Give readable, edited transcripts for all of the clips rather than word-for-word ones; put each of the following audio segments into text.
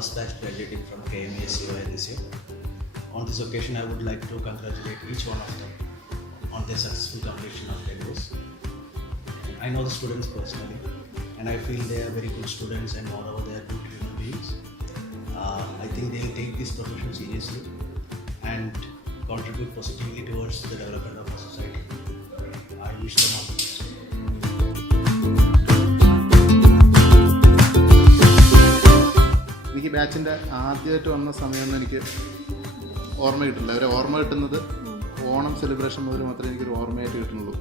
first batch graduating from KMESUI this year. On this occasion, I would like to congratulate each one of them on their successful completion of their course. I know the students personally, and I feel they are very good students, and moreover, they are good human beings. I think they will take this profession seriously and contribute positively towards the development of our society. I wish them all the best. എനിക്ക് ബാച്ചിൻ്റെ ആദ്യമായിട്ട് വന്ന സമയമൊന്നും എനിക്ക് ഓർമ്മ കിട്ടില്ല. ഒരു ഓർമ്മ കിട്ടുന്നത് ഓണം സെലിബ്രേഷൻ മുതൽ മാത്രമേ എനിക്കൊരു ഓർമ്മയായിട്ട് കിട്ടുന്നുള്ളൂ.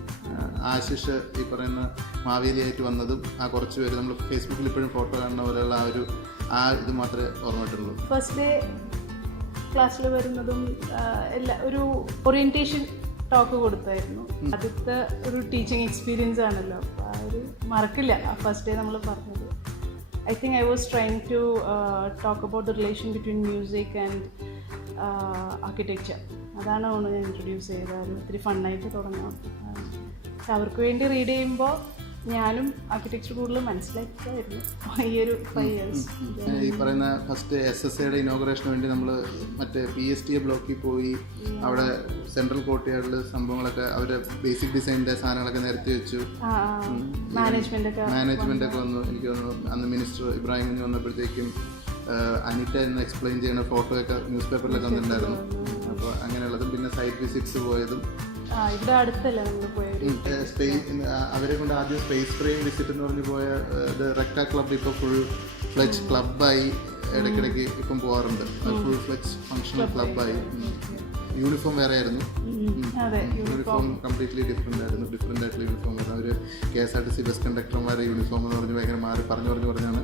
ആശിഷ് ഈ പറയുന്ന മാവേലിയായിട്ട് വന്നതും ആ കുറച്ച് പേര് നമ്മൾ ഫേസ്ബുക്കിൽ ഇപ്പോഴും ഫോട്ടോ കാണുന്ന പോലെയുള്ള ആ ഇത് മാത്രമേ ഓർമ്മ കിട്ടുന്നുള്ളൂ. ഫസ്റ്റ് ഡേ ക്ലാസ്സിൽ വരുന്നതും ഒരു ഓറിയൻറ്റേഷൻ ടോക്ക് കൊടുത്തായിരുന്നു. ആദ്യത്തെ ഒരു ടീച്ചിങ് എക്സ്പീരിയൻസ് ആണല്ലോ, അപ്പോൾ ആ ഒരു മറക്കില്ല ആ ഫസ്റ്റ് ഡേ നമ്മൾ പറഞ്ഞത്. I think I was trying to talk about the relation between music and architecture. അതാണ് ഒന്ന് ഞാൻ ഇൻട്രൊഡ്യൂസ് ചെയ്തത്. ഒത്തിരി ഫണ്ണായിട്ട് തുടങ്ങാം. പക്ഷെ അവർക്ക് വേണ്ടി റീഡ് ചെയ്യുമ്പോൾ ഞാനും ആർക്കിടെക്ചർ കൂടുതൽ മനസ്സിലാക്കിയായിരുന്നു ഈ ഒരു 5 years. ഈ പറയുന്ന ഫസ്റ്റ് SSAയുടെ ഇനോഗ്രേഷന് വേണ്ടി നമ്മൾ മറ്റേ PSTA ബ്ലോക്കിൽ പോയി അവിടെ സെൻട്രൽ കോർട്ട്യാർഡിൽ സംഭവങ്ങളൊക്കെ അവരുടെ ബേസിക് ഡിസൈനിൻ്റെ സാധനങ്ങളൊക്കെ നിരത്തി വെച്ചു. മാനേജ്മെൻ്റ് ഒക്കെ വന്നു. എനിക്ക് തോന്നുന്നു അന്ന് മിനിസ്റ്റർ ഇബ്രാഹിം കുഞ്ഞ് വന്നപ്പോഴത്തേക്കും അനിറ്റ എന്ന് എക്സ്പ്ലെയിൻ ചെയ്യുന്ന ഫോട്ടോ ഒക്കെ ന്യൂസ് പേപ്പറിലൊക്കെ വന്നിട്ടുണ്ടായിരുന്നു. അപ്പോൾ അങ്ങനെയുള്ളതും പിന്നെ സൈറ്റ് വിസിറ്റ്സ് പോയതും ഇവിടെ അടുത്തല്ല നമ്മൾ പോയത്. അവരെ കൊണ്ട് ആദ്യം സ്പേസ് ഫ്രെയിം വിസിറ്റ് എന്ന് പറഞ്ഞ് പോയ റെക്ട ക്ലബ് ഇപ്പോൾ ഫുൾ ഫ്ലെജ് ക്ലബ്ബായി ഇടയ്ക്കിടയ്ക്ക് ഇപ്പം പോകാറുണ്ട്. ഫുൾ ഫ്ലെജ് ഫങ്ഷണൽ ക്ലബ്ബായി. യൂണിഫോം വേറെ ആയിരുന്നു. യൂണിഫോം കംപ്ലീറ്റ്ലി ഡിഫറെൻ്റ് ആയിട്ടുള്ള യൂണിഫോം ആയിരുന്നു. അവർ KSRTC ബസ് കണ്ടക്ടർമാരെ യൂണിഫോം എന്ന് പറഞ്ഞ് ഭയങ്കര പറഞ്ഞാണ്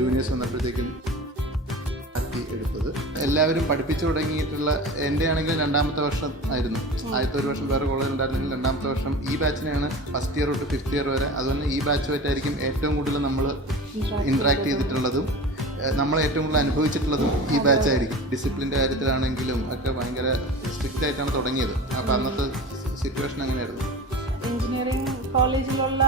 ജൂനിയേഴ്സ് വന്നപ്പോഴത്തേക്കും എടുത്തത്. എല്ലാവരും പഠിപ്പിച്ചു തുടങ്ങിയിട്ടുള്ള എൻ്റെ ആണെങ്കിൽ 2ാമത്തെ വർഷം ആയിരുന്നു. ആദ്യത്തെ ഒരു വർഷം വേറെ കോളേജിൽ ഉണ്ടായിരുന്നെങ്കിൽ 2ാമത്തെ വർഷം ഈ ബാച്ചിനെയാണ് ഫസ്റ്റ് ഇയർ തൊട്ട് 5th ഇയർ വരെ. അതുപോലെ ഈ ബാച്ചുമായിട്ടായിരിക്കും ഏറ്റവും കൂടുതൽ നമ്മൾ ഇൻട്രാക്ട് ചെയ്തിട്ടുള്ളതും നമ്മൾ ഏറ്റവും കൂടുതൽ അനുഭവിച്ചിട്ടുള്ളതും ഈ ബാച്ചായിരിക്കും. ഡിസിപ്ലിൻ്റെ കാര്യത്തിലാണെങ്കിലും ഒക്കെ ഭയങ്കര സ്ട്രിക്റ്റ് ആയിട്ടാണ് തുടങ്ങിയത്. അപ്പോൾ അന്നത്തെ സിറ്റുവേഷൻ അങ്ങനെയായിരുന്നു. എഞ്ചിനീയറിംഗ് കോളേജിലുള്ള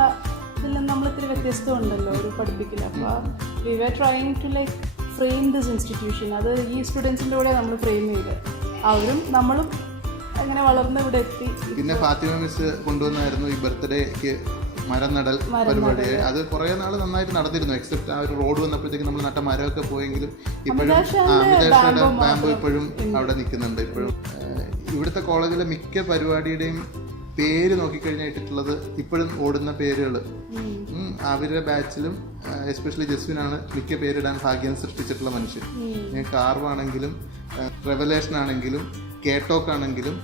ഇതിൽ നമ്മൾ ഇത്തിരി വ്യത്യസ്തമുണ്ടല്ലോ ഒരു പഠിപ്പിക്കില്ല. അപ്പോൾ we were trying to like frame this institution. അത് ഈ സ്റ്റുഡൻസിൻ്റെ കൂടെ നമ്മൾ ഫ്രെയിം ചെയ്ത് അവരും നമ്മളും അങ്ങനെ വളർന്ന് ഇവിടെ എത്തി. പിന്നെ ഫാത്തിമ മിസ് കൊണ്ടുവന്നായിരുന്നു ഈ ബർത്ത്ഡേക്ക് മരം നടൽ പരിപാടി. അത് കുറേ നാൾ നന്നായിട്ട് നടന്നിരുന്നു. എക്സെപ്റ്റ് ആ ഒരു റോഡ് വന്നപ്പോഴത്തേക്കും നമ്മൾ നട്ട മരമൊക്കെ പോയെങ്കിലും ഇപ്പോഴും അമിതാഷയുടെ ബാമ്പു ഇപ്പോഴും അവിടെ നിൽക്കുന്നുണ്ട്. ഇപ്പോഴും ഇവിടുത്തെ കോളേജിലെ മിക്ക പരിപാടിയുടെയും പേര് നോക്കിക്കഴിഞ്ഞാൽ ഇട്ടിട്ടുള്ളത് ഇപ്പോഴും ഓടുന്ന പേരുകൾ. അവരുടെ ബാച്ചിലും എസ്പെഷ്യലി ജസ്വിനാണ് മിക്ക പേരിടാൻ ഭാഗ്യം സൃഷ്ടിച്ചിട്ടുള്ള മനുഷ്യൻ. കാർവാണെങ്കിലും റെവലേഷൻ ആണെങ്കിലും കേട്ടോക്ക് ആണെങ്കിലും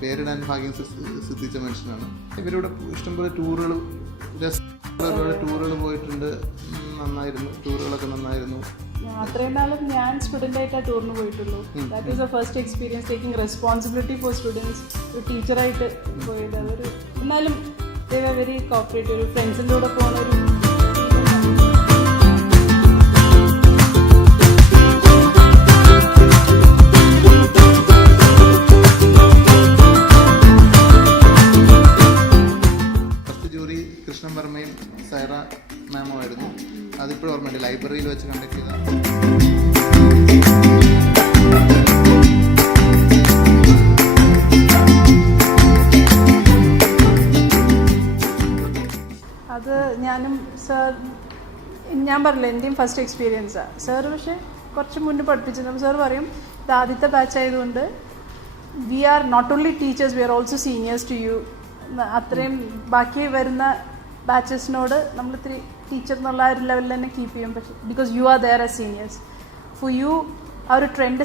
പേരിടാൻ ഭാഗ്യം സിദ്ധിച്ച മനുഷ്യനാണ്. ഇവരുടെ ഇഷ്ടംപോലെ ടൂറുകൾ പോയിട്ടുണ്ട്. നന്നായിരുന്നു, ടൂറുകളൊക്കെ നന്നായിരുന്നു. അത്രയും നാളും ഞാൻ സ്റ്റുഡൻ്റ് ആയിട്ടാണ് ടൂറിന് പോയിട്ടുള്ളൂ. That is the first experience taking responsibility for students. ഒരു ടീച്ചറായിട്ട് പോയത് അതൊരു എന്നാലും ദേ വർ വെരി കോപ്പറേറ്റീവ്. ഒരു ഫ്രണ്ട്സിൻ്റെ കൂടെ പോകുന്ന ഒരു കൃഷ്ണൻ വർമ്മയും സൈറ മാമോ ആയിരുന്നു. അതിപ്പോഴും ഓർമ്മയുണ്ട്. ലൈബ്രറിയിൽ വെച്ച് കണ്ടക്ട് ചെയ്ത അത് ഞാനും സാർ ഞാൻ പറഞ്ഞില്ല എൻ്റെയും ഫസ്റ്റ് എക്സ്പീരിയൻസാണ്. സാർ പക്ഷേ കുറച്ച് മുന്നേ പഠിപ്പിച്ചിട്ടുണ്ട്. സാർ പറയും ഇത് ആദ്യത്തെ ബാച്ച് ആയതുകൊണ്ട് we are not only teachers, we are also seniors to you. അത്രയും ബാക്കി വരുന്ന ബാച്ചസിനോട് നമ്മൾ ഇത്തിരി ടീച്ചർ എന്നുള്ള ഒരു ലെവലിൽ തന്നെ കീപ്പ് ചെയ്യും. പക്ഷേ because you are there as seniors. For you ആ ഒരു ട്രെൻഡ്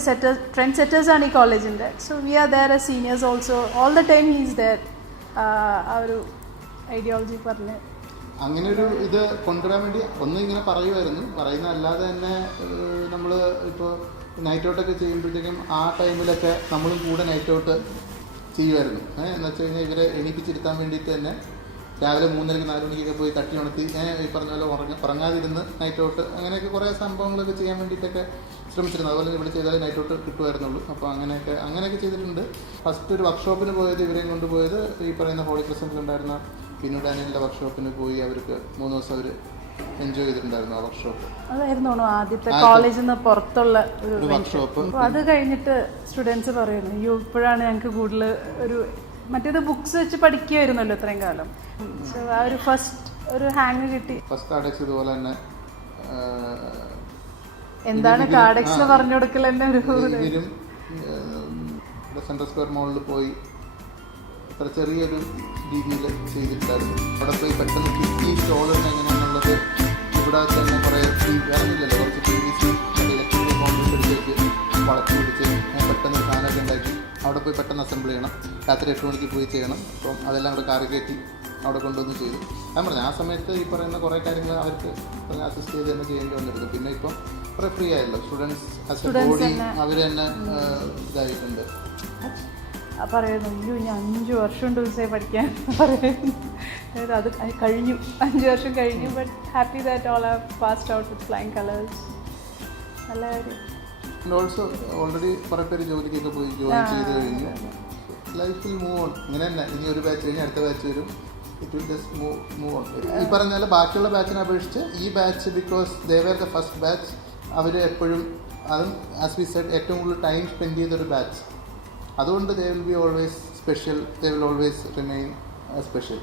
സെറ്റേഴ്സാണ് ഈ കോളേജിൻ്റെ. So we are there as seniors also. All the time he is there. ആ ഒരു ഐഡിയോളജി പറഞ്ഞ് അങ്ങനെ ഒരു ഇത് കൊണ്ടുവരാൻ വേണ്ടി ഒന്നും ഇങ്ങനെ പറയുമായിരുന്നു. പറയുന്ന അല്ലാതെ തന്നെ നമ്മൾ ഇപ്പോൾ നൈറ്റ് ഔട്ടൊക്കെ ചെയ്യുമ്പോഴത്തേക്കും ആ ടൈമിലൊക്കെ നമ്മളും കൂടെ നൈറ്റ് ഔട്ട് ചെയ്യുമായിരുന്നു. എന്ന് വെച്ച് കഴിഞ്ഞാൽ ഇവരെ എണീപ്പിച്ചിരുത്താൻ വേണ്ടിയിട്ട് തന്നെ രാവിലെ 3:30 4 മണിക്കൊക്കെ പോയി തട്ടി ഉണർത്തി ഈ പറഞ്ഞ പോലെ ഉറങ്ങാതിരുന്ന് നൈറ്റ് ഔട്ട് അങ്ങനെയൊക്കെ കുറേ സംഭവങ്ങളൊക്കെ ചെയ്യാൻ വേണ്ടിയിട്ടൊക്കെ ശ്രമിച്ചിരുന്നു. അതുപോലെ ഇവിടെ ചെയ്താലേ നൈറ്റ് ഔട്ട് കിട്ടുമായിരുന്നുള്ളൂ. അപ്പോൾ അങ്ങനെയൊക്കെ ചെയ്തിട്ടുണ്ട്. ഫസ്റ്റ് ഒരു വർക്ക്ഷോപ്പിന് പോയത് ഇവരെയും കൊണ്ടുപോയത് ഈ പറയുന്ന ഹോളി ക്രിസൻസിൽ ഉണ്ടായിരുന്ന പിന്നു ഡാനിയലിൻ്റെ വർക്ക്ഷോപ്പിന് പോയി. അവർക്ക് 3 ദിവസം അവർ എൻജോയ് ചെയ്തിട്ടുണ്ടായിരുന്നു ആ വർക്ക്ഷോപ്പ്. അതായിരുന്നു ആദ്യത്തെ കോളേജിൽ നിന്ന് പുറത്തുള്ള ഒരു വർക്ക്ഷോപ്പ്. അപ്പോൾ അത് കഴിഞ്ഞിട്ട് സ്റ്റുഡൻസ് പറയുന്നു അയ്യോ ഇപ്പോഴാണ് ഞങ്ങൾക്ക് കൂടുതൽ ഒരു മറ്റേത് ബുക്സ് വെച്ച് പഠിക്കുമായിരുന്നല്ലോ ഇത്രയും കാലം. സോ ആ ഒരു ഫസ്റ്റ് ഒരു ഹാങ് കിട്ടി. ഫസ്റ്റ് കാർഡെക്സ് ഇതുപോലെ തന്നെ എന്താണ് കാർഡെക്സ് പറഞ്ഞു കൊടുക്കൽ തന്നെ ഒരു ഇവരും സെൻട്രൽ സ്ക്വയർ മോളിൽ പോയി അത്ര ചെറിയൊരു രീതിയിൽ ചെയ്തിട്ടുണ്ടായിരുന്നു. അവിടെ പോയി പെട്ടെന്ന് കിട്ടി സ്റ്റോളുണ്ട് എങ്ങനെയാണെന്നുള്ളത് ഇവിടെ തന്നെ കുറേ വേറൊന്നുമില്ലല്ലോ, കുറച്ച് PVC ഇലക്ട്രിക്കൽ കോൺക്രീറ്റ് എടുത്തേക്ക് വളർത്തി പിടിച്ച് പെട്ടെന്ന് സാധനമൊക്കെ ഉണ്ടാക്കി അവിടെ പോയി പെട്ടെന്ന് അസംബിൾ ചെയ്യണം. രാത്രി 8 മണിക്ക് പോയി ചെയ്യണം. അപ്പം അതെല്ലാം കൂടെ കാറി കയറ്റി അവിടെ കൊണ്ടുവന്ന് ചെയ്തു. ഞാൻ പറഞ്ഞു ആ സമയത്ത് ഈ പറയുന്ന കുറേ കാര്യങ്ങൾ അവർക്ക് അസിസ്റ്റ് ചെയ്ത് തന്നെ ചെയ്യേണ്ടി വന്നിരുന്നു. പിന്നെ ഇപ്പം കുറേ ഫ്രീ ആയല്ലോ, സ്റ്റുഡൻസ് ആസ് എ ബോഡി അവർ തന്നെ ഇതായിട്ടുണ്ട്. പറയുന്നു അയ്യോ ഞാൻ 5 വർഷം ദിവസമായി പഠിക്കാൻ പറയുന്നു. അത് കഴിഞ്ഞു, 5 വർഷം കഴിഞ്ഞു. But happy that all have passed out with flying colours. നല്ല കാര്യം. ആൻഡ് ഓൾസോ ഓൾറെഡി കുറേ പേര് ജോലിക്കൊക്കെ പോയി ജോയിൻ ചെയ്ത് കഴിഞ്ഞു. Life will move on. ഇങ്ങനെ തന്നെ ഇനി ഒരു ബാച്ച് കഴിഞ്ഞ് അടുത്ത ബാച്ച് വരും. It will just move on. ഈ പറഞ്ഞാൽ ബാക്കിയുള്ള ബാച്ചിനെ അപേക്ഷിച്ച് ഈ batch because they were the first batch അവർ എപ്പോഴും അതും ആസ് വി സെഡ് ഏറ്റവും കൂടുതൽ ടൈം സ്പെൻഡ് ചെയ്തൊരു ബാച്ച്. അതുകൊണ്ട് they will be always special. They will always remain special.